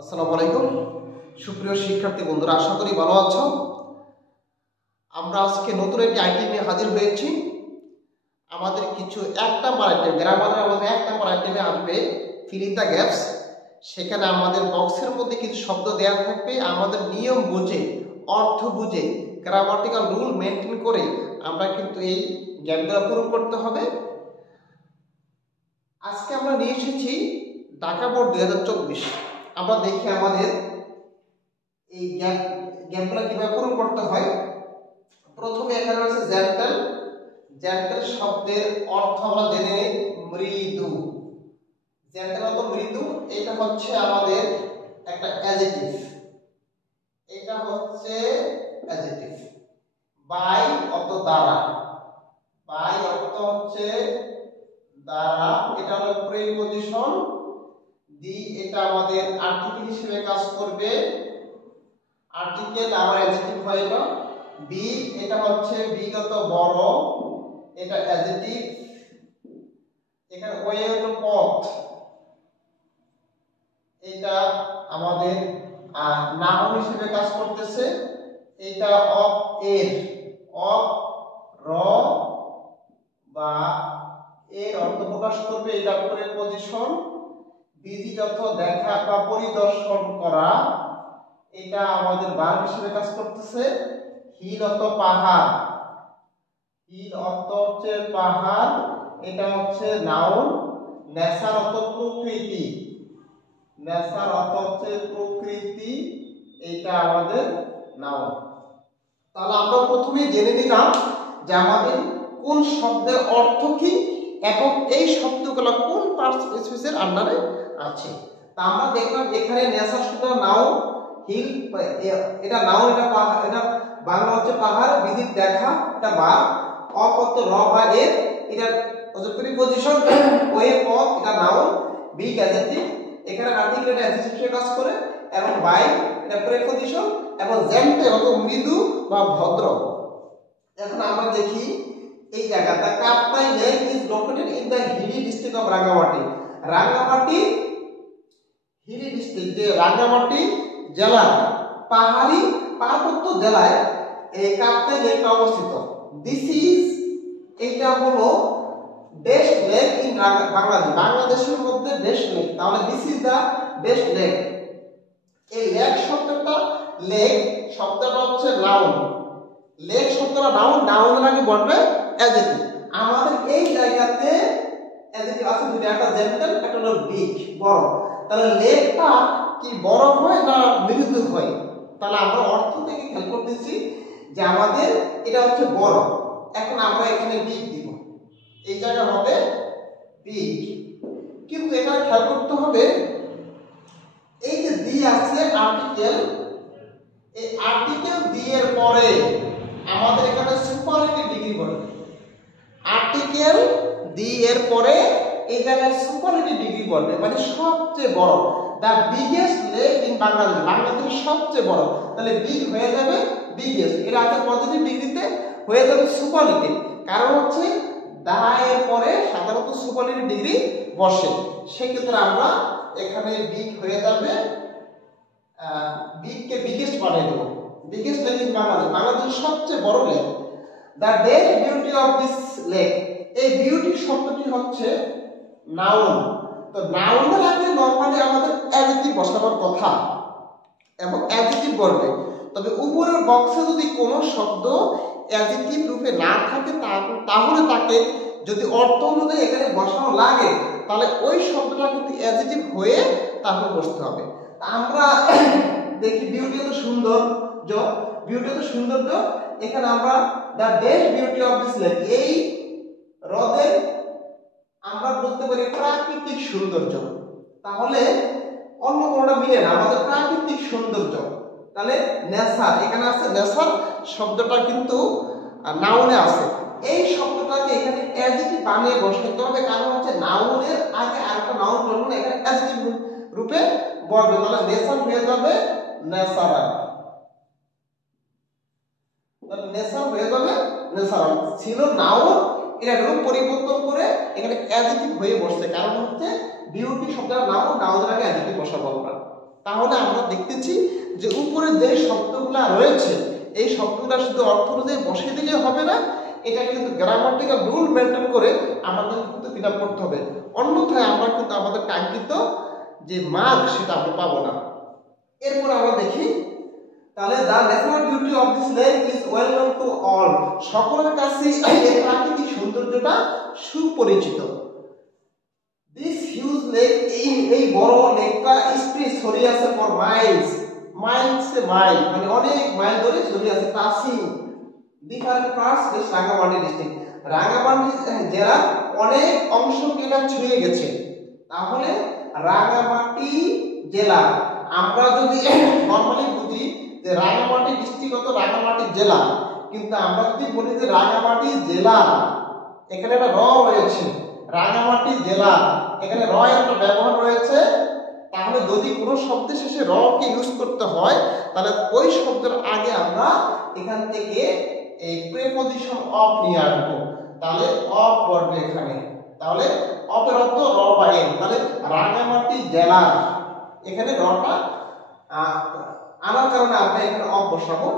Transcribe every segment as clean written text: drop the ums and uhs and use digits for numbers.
আসসালামু আলাইকুম সুপ্রিয় শিক্ষার্থী বন্ধুরা, আশা করি ভালো আছো। আমরা আজকে নতুন একটি আইটেম নিয়ে হাজির হয়েছি। আমাদের কিছু এক নাম্বার আইটেম, গ্রামারের আমাদের এক নাম্বার আইটেমে আসবে ফিল ইন দ্য গ্যাপস। সেখানে আমাদের বক্সের মধ্যে কিছু শব্দ দেওয়া থাকবে, আমাদের নিয়ম বুঝে, অর্থ বুঝে, গ্রামাটিক্যাল রুল মেনটেন করে আমরা কিন্তু এই গ্যাপগুলো পূরণ করতে হবে। আজকে আমরা নিয়ে এসেছি ঢাকা বোর্ড 2024। আমরা দেখি আমাদের এই গ্যাপগুলো কিভাবে পূরণ করতে হয়। প্রথমে এখানে আছে জেন্টাল। জেন্টাল শব্দের অর্থ আমরা জেনে নিই, মৃদু। জেন্টাল অর্থ মৃদু। এটা হচ্ছে আমাদের একটা অ্যাডজেক্টিভ। এটা হচ্ছে অ্যাডজেক্টিভ। বাই অর্থ দ্বারা। বাই অর্থ হচ্ছে দ্বারা, এটা হলো প্রিপজিশন। দি এটা আমাদের আর্টিকেল হিসেবে কাজ করবে। আর্টিকেল আবার অ্যাডজেক্টিভ হয় না। বি এটা হচ্ছে বিগত বড়, এটা অ্যাডজেক্টিভ। এখানে ওয়ে হলো পথ, এটা আমাদের নাউন হিসেবে কাজ করতেছে। এটা অফ এর, অফ র বা এর অর্থ প্রকাশ করবে, এটা প্রিপজিশন। ভিজিট অর্থ দেখা বা পরিদর্শন করা, এটা আমাদের ভার্ব হিসেবে কাজ করতেছে। হিল অর্থ পাহাড়, হিল অর্থ হচ্ছে পাহাড়, এটা হচ্ছে নাউন। নেচার অর্থ প্রকৃতি, নেচার অর্থ হচ্ছে প্রকৃতি, এটা আমাদের নাউন। তাহলে আমরা প্রথমে জেনে নিলাম যে আমাদের কোন শব্দের অর্থ কি এবং এই শব্দগুলো কোন পার্টস স্পেসের আন্ডারে আছে। তা আমরা দেখলাম এখানে নেচার শব্দ নাউন, হিল এটা নাউন, এটা পাহাড়, এটা বাংলা হচ্ছে পাহাড়। ভিজিট দেখা, এটা ভার্ব। অফ অর্থ র বা এর, এটা হচ্ছে প্রিপজিশন। ওয়ে পথ, এটা নাউন। বি অ্যাডজেক্টিভ, এখানে আর্টিকেল এটা অ্যাডজেক্টিভ হিসেবে কাজ করে। এবং বাই এটা প্রিপজিশন। এবং জেন্টেল অর্থ মৃদু বা ভদ্র। এখন আমরা দেখি এই জায়গাটা, Kaptai lake is located in the hilly district of Rangamati. Rangamati hilly district, যে রাঙ্গামাটি জেলা পাহাড়ি পার্বত্য জেলায় এই কাপ্তাই লেকটা অবস্থিত। দিস ইজ, এটা হলো বেস্ট লেক ইন বাংলাদেশ, বাংলাদেশের মধ্যে বেস্ট লেক। তাহলে this is the best lake. এই লেক শব্দটা, লেক শব্দটা হচ্ছে নাউন। লেক শব্দটা নাউন, নাউনের আগে বলবে অ্যাডজেক্টিভ। আমাদের এই জায়গাতে অ্যাডজেক্টিভ আছে দুটো, একটা জেন্টাল, একটা হলো বিগ, বড়। তাহলে লেকটা কি বড় হয় না মৃদু হয়? তাহলে আমরা অর্থ থেকে খেয়াল করতেছি যে আমাদের এটা হচ্ছে বড়। এখন আমরা এখানে বিগ দিব, এই জায়গা হবে বিগ। কিন্তু এখানে খেয়াল করতে হবে এই যে দি আছে আর্টিকেল, এই আর্টিকেল দি এর পরে আমাদের এখানে সুপারলেটিভ ডিগ্রি বলবে। আর্টিকেল দি এর পরে এই জায়গায় সুপারলেটিভ ডিগ্রি বলবে, মানে সবচেয়ে বড়। দা বিগেস্ট লেক ইন বাংলাদেশ, বাংলাদেশের সবচেয়ে বড়। তাহলে বিগ হয়ে যাবে বিগেস্ট, এর আগে পজিটিভ ডিগ্রিতে হয়ে যাবে সুপারলেটিভ। কারণ হচ্ছে দা এর পরে সাধারণত সুপারলেটিভ ডিগ্রি বসে। সেক্ষেত্রে আমরা এখানে বিগ হয়ে যাবে, বিগকে বিগেস্ট বানিয়ে দেবো। বিগেস্ট লেক ইন বাংলাদেশ, বাংলাদেশের সবচেয়ে বড় lake. The best beauty of this lake, এই বিউটি শব্দটি হচ্ছে নাউন। তো নাউনের আগে নরমালি আমাদের অ্যাডজেক্টিভ বসানোর কথা এবং অ্যাডজেক্টিভ বলবে। তবে উপরের বক্সে যদি কোনো শব্দ অ্যাডজেক্টিভ রূপে না থাকে তাহলে তাকে যদি অর্থ অনুযায়ী এখানে বসানো লাগে তাহলে ওই শব্দটা কিন্তু অ্যাডজেক্টিভ হয়ে তারপর বসতে হবে। আমরা দেখি বিউটি তো সৌন্দর্য, বিউটি তো সৌন্দর্য। এখানে আমরা the best beauty of this lake, এই হ্রদের আমরা বলতে পারি প্রাকৃতিক সৌন্দর্য। তাহলে অন্য কোনটা মিলে না, আমাদের প্রাকৃতিক সৌন্দর্য। তাহলে নেচার, এখানে আছে নেচার শব্দটা কিন্তু নাউনে আছে। এই শব্দটাকে এখানে অ্যাডজেক্টিভ বানিয়ে বসাতে হবে, কারণ হচ্ছে নাউনের আগে আরেকটা নাউন বলবো না, এখানে অ্যাডজেক্টিভ রূপে বলবে। তাহলে নেচার হয়ে যাবে ন্যাচারাল, তাহলে নেচার হয়ে যাবে ন্যাচারাল। ছিল নাউন, এটা রূপ পরিবর্তন করে এখানে অ্যাডজেক্টিভ হয়ে বসছে, কারণ হচ্ছে বিউটি শব্দটা নাউন, নাউনের আগে অ্যাডজেক্টিভ বসাবো আমরা। তাহলে দেখতেছি যে উপরে যে শব্দগুলো রয়েছে এই শব্দগুলো শুধু অর্থ অনুযায়ী বসিয়ে দিলে হবে না, এটা কিন্তু গ্রামাটিক্যাল রুল মেনটেন করে আমাদের কিন্তু ফিল আপ করতে হবে, অন্যথায় আমরা কিন্তু আমাদের কাঙ্ক্ষিত যে মার্ক সেটা আমরা পাবো না। এরপর আমরা দেখি তাহলে the natural beauty of this lake is well known to all, সকলের কাছে এই প্রাকৃতিক সৌন্দর্যটা সুপরিচিত। দিস হিউজ লেক, এই বড় লেকটা স্প্রেড ছড়িয়ে আছে ফর মাইলস, মাইলসে মাইল মানে অনেক মাইল ধরে ছড়িয়ে আছে, touching different parts of Rangamati district, Rangamati জেলার অনেক অংশকে এটা ছড়িয়ে গেছে। তাহলে রাঙ্গামাটি জেলা, আমরা যদি নরমালি বুঝি যে রাঙ্গামাটি ডিস্ট্রিক্ট হতো রাঙ্গামাটি জেলা, কিন্তু আমরা যদি বলি যে রাঙ্গামাটি জেলা, এখানে একটা র রয়েছে, রাঙ্গামাটি জেলা এখানে র এর একটা ব্যবহার রয়েছে, তাহলে যদি কোনো শব্দের শেষে র কে ইউজ করতে হয় তাহলে ওই শব্দের আগে আমরা এখান থেকে এই প্রিপজিশন অফ নিয়ে আসবো, তাহলে অফ পড়বে এখানে, তাহলে অফের অর্থ র বা এন, তাহলে রাঙ্গামাটি জেলা এখানে রটা আনার কারণে আমরা এখানে অফ বসাবো।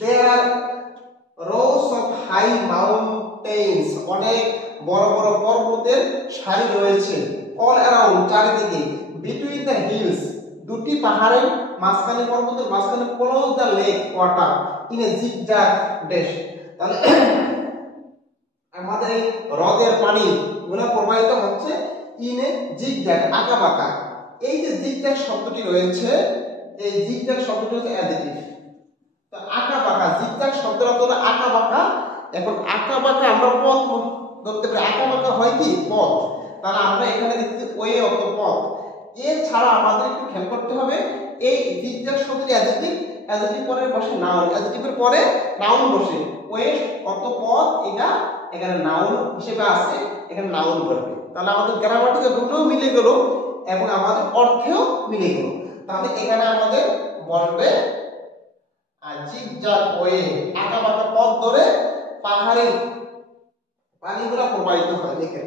দেয়ার আর রোস অফ হাই মাউন্টেন্স, অনেক বড় বড় পর্বতের সারি রয়েছে, অল অ্যারাউন্ড চারিদিকে, বিটুইন দ্য হিলস দুটি পাহাড়ের মাঝখানে, পর্বতের মাঝখানে, follows the lake water in a zigzag dash, তাহলে আমাদের এই হ্রদের পানি গুলো প্রবাহিত হচ্ছে ইন এ জিগজ্যাগ আঁকা বাঁকা। এই যে জিগজ্যাগ শব্দটি রয়েছে, এই জিগজ্যাগ শব্দটি হচ্ছে অ্যাডজেক্টিভ, তো আঁকা বাঁকা, জিগজ্যাগ শব্দের অর্থ হলো আঁকা বাঁকা। এখন আঁকা বাঁকা আমরা পথ ধরতে পারি, আঁকা বাঁকা হয় কি পথ, তাহলে আমরা এখানে দেখতে ওয়ে অর্থ পথ। এছাড়া আমাদের একটু খেয়াল করতে হবে এই জিগজ্যাগ শব্দটি অ্যাডজেক্টিভ, অ্যাডজেক্টিভ পরে বসে নাউন, অ্যাডজেক্টিভের পরে নাউন বসে, ওয়ে অর্থ পথ, এটা এখানে নাউন হিসেবে আছে, এখানে নাউন বলবে, তাহলে আমাদের গ্রামাটিক্যাল রুলও মিলে গেল এবং আমাদের অর্থেও মিলে গেল। তাহলে এখানে আমাদের বলবে জিগজ্যাগ ওয়ে, আঁকা বাঁকা পথ ধরে পাহাড়ে পানিগুলো প্রবাহিত হয়। দেখেন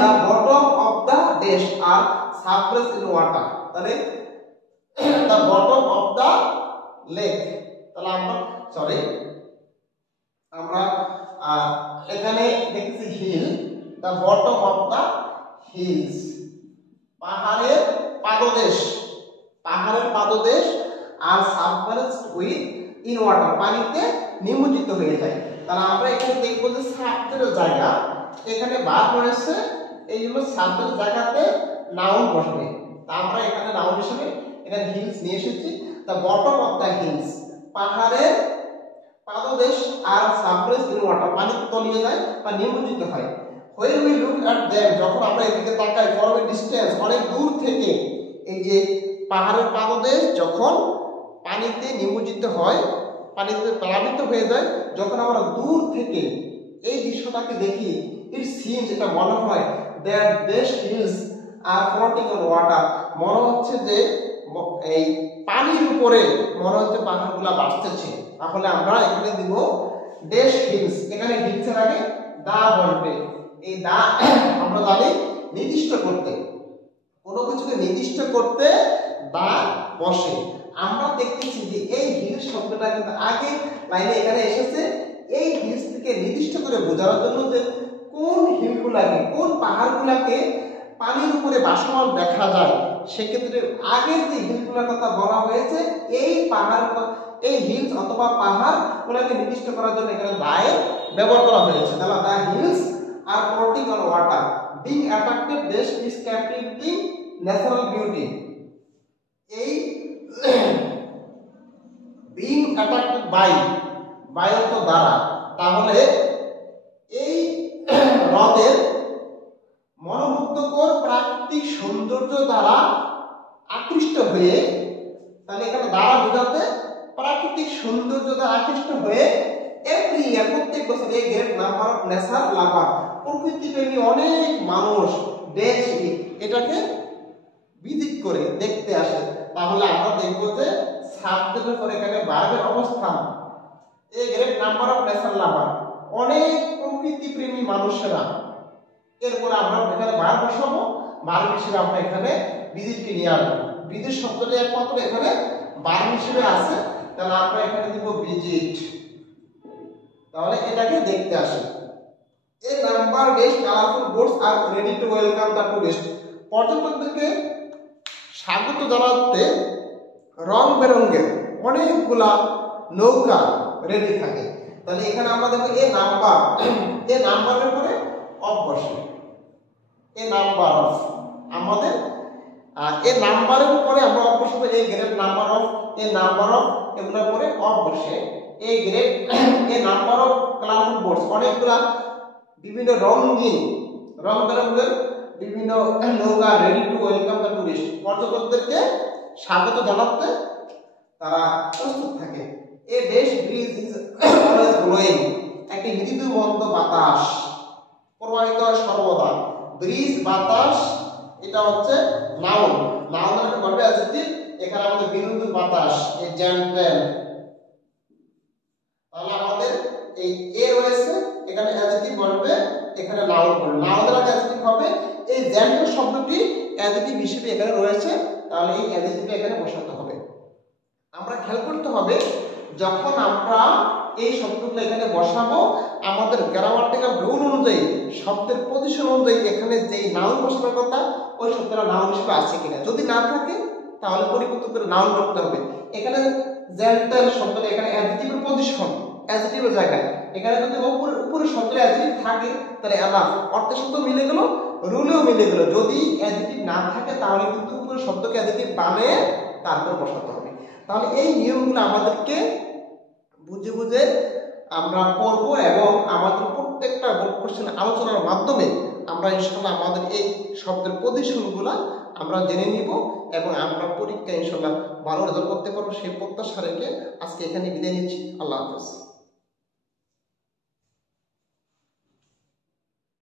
the bottom of the dash are submerged in water, তাহলে the bottom of the lake, তাহলে আমরা সরি আমরা এখানে দেখছি hill, the bottom of the hills, পাহাড়ের পাদদেশ, পাহাড়ের পাদদেশ আর সাবমার্জড উইথ ইন ওয়াটার, পানিতে নিমজ্জিত হয়ে যায়। তাহলে আমরা এখানে দেখব যে সাবজেক্টের জায়গা এখানে ভার্ব রয়েছে, এই জন্য সাবজেক্টের জায়গাতে নাউন বসবে, তা আমরা এখানে নাউন হিসেবে এখানে হিলস নিয়ে এসেছি। The bottom of the hills, পাহাড়ের পাদদেশ আর সাবমার্জড ইন ওয়াটার, পানিতে তলিয়ে যায় বা নিমজ্জিত হয়। When we look at them, যখন আমরা এদিকে তাকাই from a distance, অনেক দূর থেকে, এই যে পাহাড়ের পাদদেশ যখন পানিতে নিমজ্জিত হয়, পানিতে প্লাবিত হয়ে যায়, যখন আমরা দূর থেকে এই দৃশ্যটাকে দেখি, ইট সিমস, এটা মনে হয় দ্যাট দেশ hills are floating on water, মনে হচ্ছে যে এই পানির উপরে মনে হচ্ছে পাহাড়গুলা ভাসতেছে। তাহলে আমরা এখানে দিব দেশ হিলস, এখানে হিলসের আগে দা বলবে, এই দা আমরা জানি নির্দিষ্ট করতে, কোনো কিছুকে নির্দিষ্ট করতে দা বসে। আমরা দেখতেছি যে এই হিলস শব্দটা কিন্তু আগে লাইনে এখানে এসেছে, এই হিলস থেকে নির্দিষ্ট করে বোঝানোর জন্য যে কোন হিলগুলাকে, কোন পাহাড়গুলাকে পানির উপরে ভাসমান দেখা যায়, সেক্ষেত্রে আগের যে হিলগুলোর কথা বলা হয়েছে, এই পাহাড়, এই হিলস অথবা পাহাড়গুলোকে নির্দিষ্ট করার জন্য এখানে দায়ের ব্যবহার করা হয়েছে। তাহলে the hills are floating on water, being attracted দেশ ইজ ক্যাপটিভিটিং ন্যাচারাল বিউটি, এই বিং অ্যাট্রাক্টেড বাই অর্থ দ্বারা, তাহলে এই হ্রদের মনোমুগ্ধকর প্রাকৃতিক সৌন্দর্য দ্বারা আকৃষ্ট হয়ে, তাহলে এখানে দ্বারা বোঝাতে প্রাকৃতিক সৌন্দর্য দ্বারা আকৃষ্ট হয়ে এভরি ইয়ার, প্রত্যেক বছর এই গ্রেট নাম্বার অফ নেচার লাভার, প্রকৃতিপ্রেমী অনেক মানুষ দেশ এটাকে ভিজিট করে দেখতে আসে। তাহলে আমরা দেখবো যে সাবজেক্টের পরে এখানে ভার্বের অবস্থান, এই গ্রেট নাম্বার অফ নেচার লাভার, অনেক প্রকৃতিপ্রেমী মানুষেরা, এরপর আমরা এখানে ভার্ব বসাবো, বার্ব হিসেবে আমরা এখানে ভিজিটকে নিয়ে আসবো। ভিজিট শব্দটি একমাত্র এখানে বার্ব হিসেবে আছে, তাহলে আমরা এখানে দিব ভিজিট। তাহলে এটাকে দেখতে আসে। এই নাম্বার বেশ colourful boats are ready to welcome the tourist. পর্যটকদেরকে স্বাগত জানাতে রং বেরঙের অনেকগুলা নৌকা রেডি থাকে। তাহলে এখানে আমরা দেখো এই নাম্বারের পরে অফ বসে, এই নাম্বার অফ আমাদের এই নাম্বারের পরে আমরা অফ বসে, এই গ্রেড নাম্বার অফ, এই নাম্বার অফ এগুলোর পরে অফ বসে, এই গ্রেড এই নাম্বার অফ কালারফুল বোটস অনেকগুলা বিভিন্ন রঙিন রং বেরঙের বিভিন্ন নৌকা ready to welcome the tourist, পর্যটকদেরকে স্বাগত জানাতে তারা প্রস্তুত থাকে। এ বেশ ব্রিজ ইজ অলওয়েজ ব্লোয়িং, একটি মৃদু মন্দ বাতাস প্রবাহিত হয় সর্বদা। ব্রিজ বাতাস এটা হচ্ছে নাউন, নাউনের একটা ঘটবে অ্যাডজেক্টিভ, এখানে আমাদের বিন্দু বাতাস এই জেন্টেল। তাহলে আমাদের এই এ রয়েছে, এখানে অ্যাডজেক্টিভ বলবে, এখানে নাউন বলবে, নাউনের আগে অ্যাডজেক্টিভ হবে। এই জেন্টেল শব্দটি অ্যাডজেক্টিভ হিসেবে এখানে রয়েছে, তাহলে এই অ্যাডজেক্টিভটা এখানে বসাতে হবে। আমরা খেয়াল করতে হবে যখন আমরা এই শব্দগুলো এখানে বসাবো, আমাদের গ্রামাটিক্যাল রুল অনুযায়ী শব্দের পজিশন অনুযায়ী এখানে যেই নাউন বসানোর কথা ওই শব্দটা নাউন হিসেবে আছে কিনা, যদি না থাকে তাহলে পরিবর্তন করে নাউন করতে হবে। এখানে জেন্টাল শব্দটা এখানে অ্যাডজেক্টিভের পজিশন, অ্যাডজেক্টিভের জায়গায়, এখানে যদি উপরে শব্দের অ্যাডজেক্টিভ থাকে তাহলে এনাফ, অর্থের সাথে মিলে গেল, রুলেও মিলে গেল। যদি অ্যাডজেক্টিভ না থাকে তাহলে কিন্তু উপরে শব্দকে অ্যাডজেক্টিভ বানিয়ে তারপর বসাতে হবে। তাহলে এই নিয়মগুলো আমাদেরকে বুঝে বুঝে আমরা পড়ব এবং আমাদের প্রত্যেকটা বোর্ড কোশ্চেন আলোচনার মাধ্যমে আমরা ইনশাআল্লাহ আমাদের এই শব্দের পজিশনগুলো আমরা জেনে নিব এবং আমরা পরীক্ষায় ইনশাআল্লাহ ভালো রেজাল্ট করতে পারবো সেই প্রত্যাশা রেখে আজকে এখানে বিদায় নিচ্ছি। আল্লাহ হাফেজ।